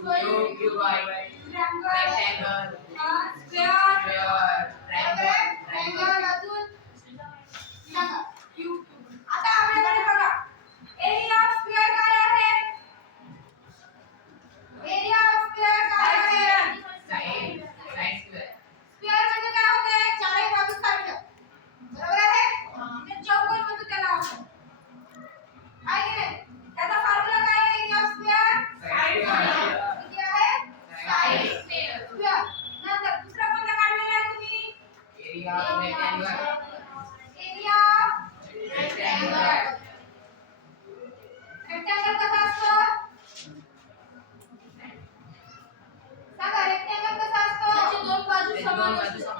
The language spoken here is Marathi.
क्यूबॉइड, रेक्टँगल, ट्रायंगल अजून सांगा क्यूब. आता आपल्याकडे बघा एरिया ऑफ स्क्वेअर काय आहे? एरिया ऑफ स्क्वेअर काय आहे? Side square. स्क्वेअर म्हणजे काय होते? चारही बाजू सारखं. बरोबर आहे? म्हणजे चौकोन म्हणतो त्याला आपण. आहे की नाही? त्याचा फॉर्म्युला काय आहे एरिया ऑफ स्क्वेअर? किती आहे? Side square. नंतर दुसरा कोणता काढलेला आहे तुम्ही? Area of rectangle. Area rectangle. Rectangle कसा असतो? सांगा रेक्टँगल कसा असतो? त्याची दोन बाजू दोन समान बाजू असतात.